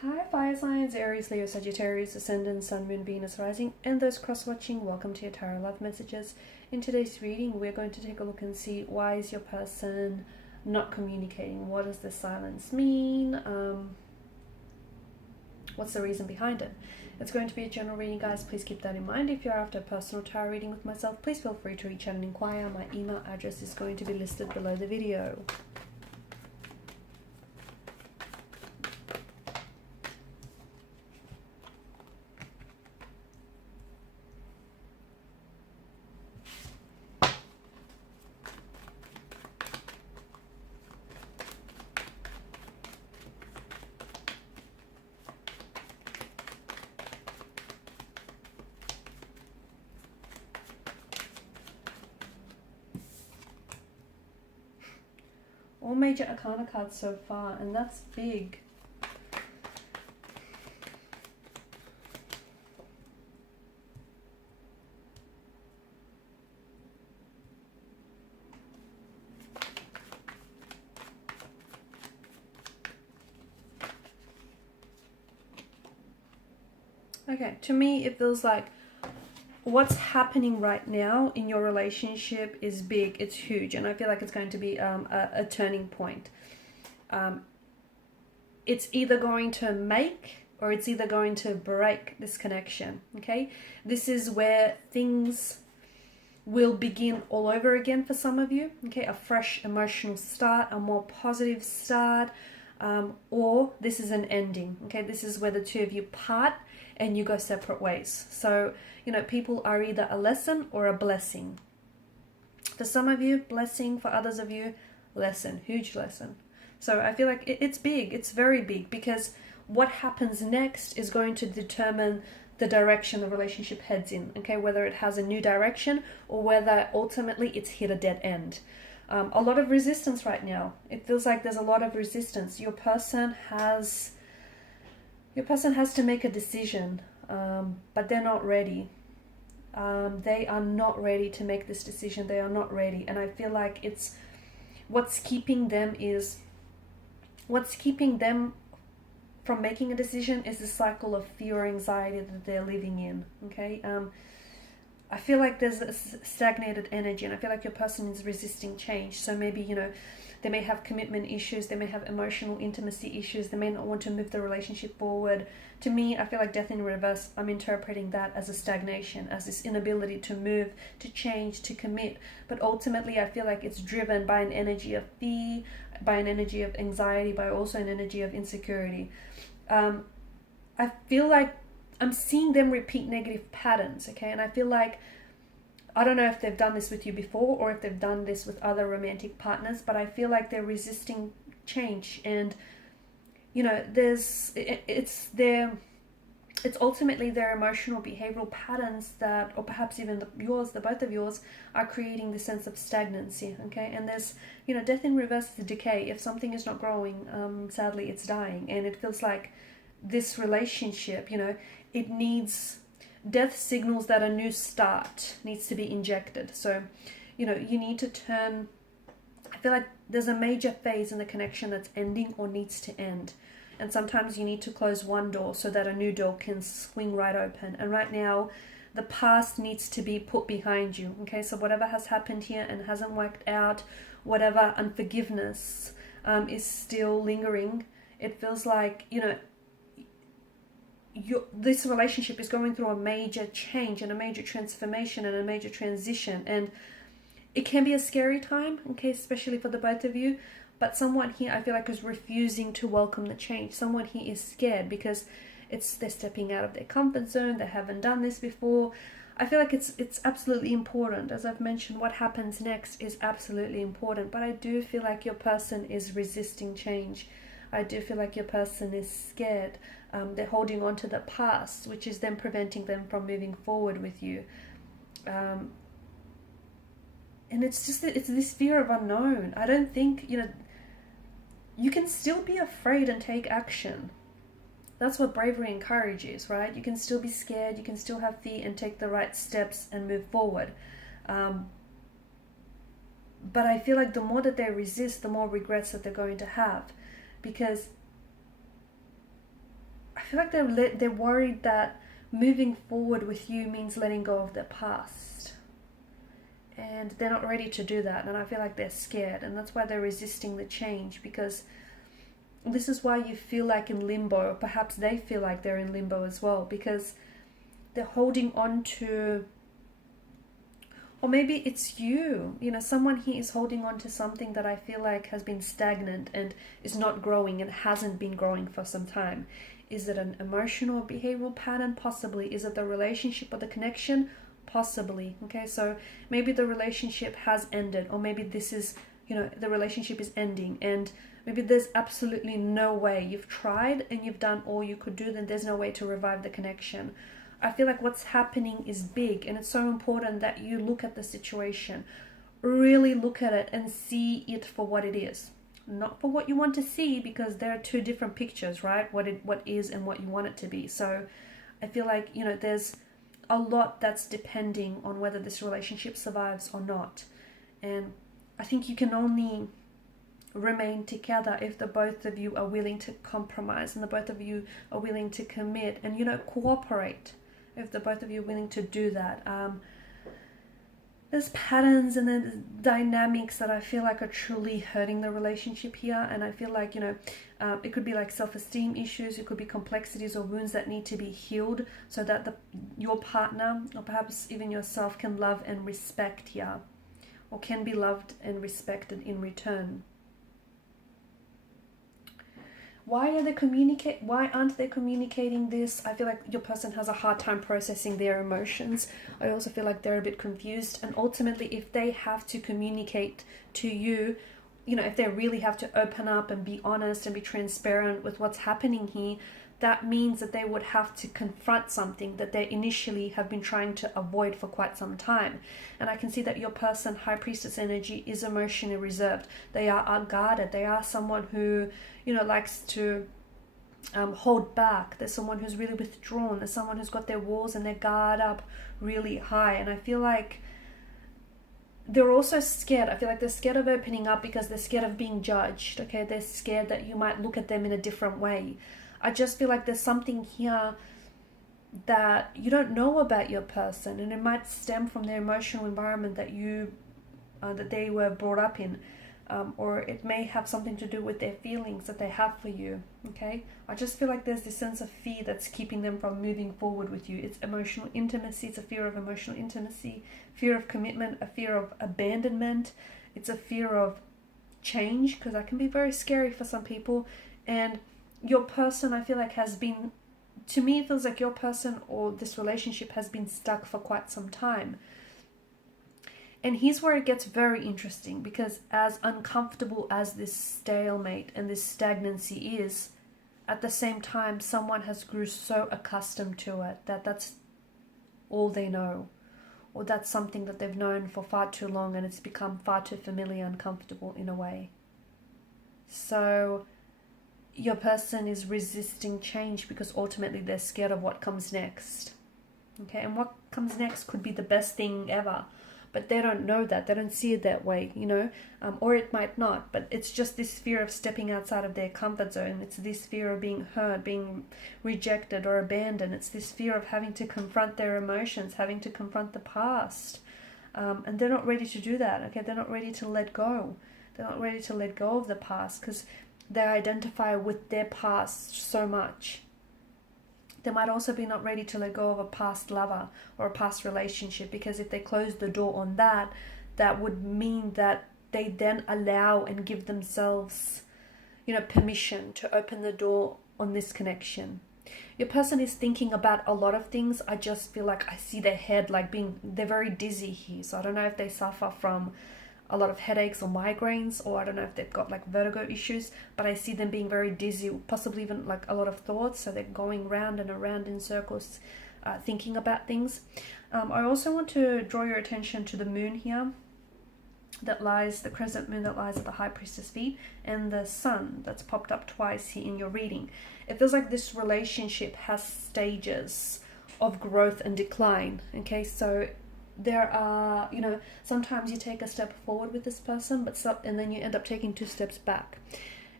Hi fire signs, Aries, Leo, Sagittarius, Ascendant, Sun, Moon, Venus, Rising, and those cross-watching, welcome to your Tarot Love Messages. In today's reading, we're going to take a look and see why is your person not communicating? What does this silence mean? What's the reason behind it? It's going to be a general reading, guys. Please keep that in mind. If you're after a personal tarot reading with myself, please feel free to reach out and inquire. My email address is going to be listed below the video. All major arcana cards so far, and that's big. Okay, to me it feels like what's happening right now in your relationship is big, it's huge, and I feel like it's going to be a turning point. It's either going to make or it's either going to break this connection, okay? This is where things will begin all over again for some of you, okay? A fresh emotional start, a more positive start, or this is an ending, okay? This is where the two of you part and you go separate ways. So, you know, people are either a lesson or a blessing. For some of you, blessing. For others of you, lesson, huge lesson. So I feel like it's big, it's very big, because what happens next is going to determine the direction the relationship heads in, okay? Whether it has a new direction or whether ultimately it's hit a dead end. A lot of resistance right now. It feels like there's a lot of resistance. Your person has to make a decision, but they're not ready. They are not ready to make this decision. They are not ready. And I feel like it's what's keeping them from making a decision is the cycle of fear or anxiety that they're living in. Okay. I feel like there's a stagnated energy, and I feel like your person is resisting change. So maybe, you know, they may have commitment issues, they may have emotional intimacy issues, they may not want to move the relationship forward. To me, I feel like death in reverse, I'm interpreting that as a stagnation, as this inability to move, to change, to commit. But ultimately, I feel like it's driven by an energy of fear, by an energy of anxiety, by also an energy of insecurity. I feel like I'm seeing them repeat negative patterns, okay? And I feel like, I don't know if they've done this with you before or if they've done this with other romantic partners, but I feel like they're resisting change. And, you know, it's ultimately their emotional behavioral patterns that, or perhaps even the both of yours, are creating this sense of stagnancy, okay? And there's, you know, death in reverse is decay. If something is not growing, sadly, it's dying. And it feels like this relationship, you know, it needs, death signals that a new start needs to be injected. So, you know, you need to turn, I feel like there's a major phase in the connection that's ending or needs to end. And sometimes you need to close one door so that a new door can swing right open. And right now, the past needs to be put behind you, okay? So whatever has happened here and hasn't worked out, whatever unforgiveness is still lingering, it feels like, you know, this relationship is going through a major change and a major transformation and a major transition, and it can be a scary time, okay, especially for the both of you. But someone here, I feel like, is refusing to welcome the change. Someone here is scared because they're stepping out of their comfort zone. They haven't done this before. I feel like it's absolutely important. As I've mentioned, what happens next is absolutely important, but I do feel like your person is resisting change. I do feel like your person is scared. They're holding on to the past, which is then preventing them from moving forward with you. And it's just that it's this fear of unknown. I don't think, you know, you can still be afraid and take action. That's what bravery and courage is, right? You can still be scared, you can still have fear and take the right steps and move forward. But I feel like the more that they resist, the more regrets that they're going to have. Because feel like they're worried that moving forward with you means letting go of their past. And they're not ready to do that. And I feel like they're scared. And that's why they're resisting the change, because this is why you feel like in limbo, or perhaps they feel like they're in limbo as well, because they're holding on to, or maybe it's you, someone here is holding on to something that I feel like has been stagnant and is not growing and hasn't been growing for some time. Is it an emotional or behavioral pattern? Possibly. Is it the relationship or the connection? Possibly. Okay, so maybe the relationship has ended, or maybe this is, the relationship is ending, and maybe there's absolutely no way. You've tried and you've done all you could do, then there's no way to revive the connection. I feel like what's happening is big, and it's so important that you look at the situation, really look at it and see it for what it is. Not for what you want to see, because there are two different pictures, right? What is and what you want it to be. So I feel like, there's a lot that's depending on whether this relationship survives or not. And I think you can only remain together if the both of you are willing to compromise, and the both of you are willing to commit and, cooperate. If the both of you are willing to do that. There's patterns and there's dynamics that I feel like are truly hurting the relationship here. And I feel like, it could be like self-esteem issues. It could be complexities or wounds that need to be healed so that your partner, or perhaps even yourself, can love and respect here, or can be loved and respected in return. Why aren't they communicating this? I feel like your person has a hard time processing their emotions. I also feel like they're a bit confused. And ultimately, if they have to communicate to you, if they really have to open up and be honest and be transparent with what's happening here, that means that they would have to confront something that they initially have been trying to avoid for quite some time. And I can see that your person, High Priestess energy, is emotionally reserved. They are guarded. They are someone who, likes to hold back. There's someone who's really withdrawn. There's someone who's got their walls and their guard up really high. And I feel like they're also scared. I feel like they're scared of opening up because they're scared of being judged. Okay, they're scared that you might look at them in a different way. I just feel like there's something here that you don't know about your person, and it might stem from their emotional environment that they were brought up in, or it may have something to do with their feelings that they have for you. Okay, I just feel like there's this sense of fear that's keeping them from moving forward with you. It's emotional intimacy. It's a fear of emotional intimacy, fear of commitment, a fear of abandonment. It's a fear of change, because that can be very scary for some people. And your person, I feel like, to me, it feels like your person or this relationship has been stuck for quite some time. And here's where it gets very interesting, because as uncomfortable as this stalemate and this stagnancy is, at the same time, someone has grew so accustomed to it that that's all they know, or that's something that they've known for far too long, and it's become far too familiar and comfortable in a way. So your person is resisting change because ultimately they're scared of what comes next. Okay, and what comes next could be the best thing ever, but they don't know that. They don't see it that way, or it might not, but it's just this fear of stepping outside of their comfort zone. It's this fear of being hurt, being rejected or abandoned. It's this fear of having to confront their emotions, having to confront the past, and they're not ready to do that. Okay, they're not ready to let go. They're not ready to let go of the past because they identify with their past so much. They might also be not ready to let go of a past lover or a past relationship, because if they close the door on that, that would mean that they then allow and give themselves, permission to open the door on this connection. Your person is thinking about a lot of things. I just feel like I see their head they're very dizzy here. So I don't know if they suffer from a lot of headaches or migraines, or I don't know if they've got vertigo issues, but I see them being very dizzy, possibly even a lot of thoughts. So they're going round and around in circles, thinking about things. I also want to draw your attention to the moon here, the crescent moon that lies at the High Priestess feet, and the sun that's popped up twice here in your reading. It feels like this relationship has stages of growth and decline. Okay, so there are, sometimes you take a step forward with this person, and then you end up taking 2 steps back.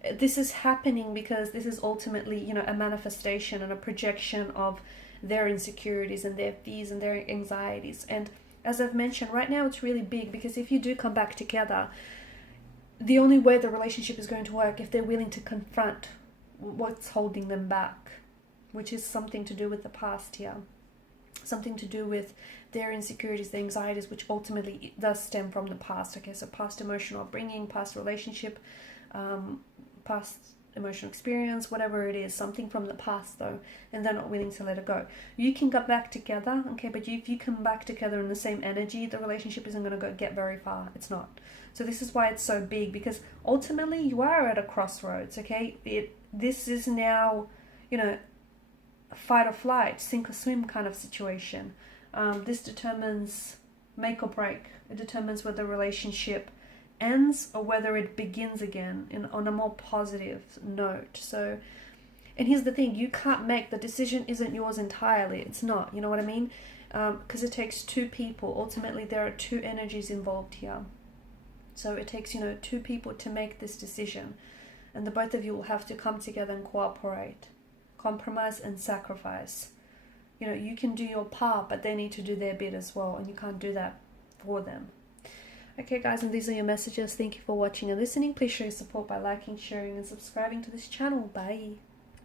this is happening because this is ultimately, you know, a manifestation and a projection of their insecurities and their fears and their anxieties. And as I've mentioned, right now it's really big, because if you do come back together, the only way the relationship is going to work if they're willing to confront what's holding them back, which is something to do with the past here, something to do with their insecurities, their anxieties, which ultimately does stem from the past. Okay, so past emotional upbringing, past relationship, past emotional experience, whatever it is, something from the past though, and they're not willing to let it go. You can get back together, okay, but if you come back together in the same energy, the relationship isn't going to get very far. It's not. So this is why it's so big, because ultimately you are at a crossroads, okay? This is now, you know, a fight or flight, sink or swim kind of situation. This determines make or break. It determines whether the relationship ends or whether it begins again on a more positive note. So, and here's the thing, you can't make, the decision isn't yours entirely. It's not, you know what I mean? Because it takes two people. Ultimately, there are two energies involved here. So it takes, you know, two people to make this decision. And the both of you will have to come together and cooperate, compromise and sacrifice. You know, you can do your part, but they need to do their bit as well, and you can't do that for them. Okay guys, and these are your messages. Thank you for watching and listening. Please show your support by liking, sharing and subscribing to this channel. Bye.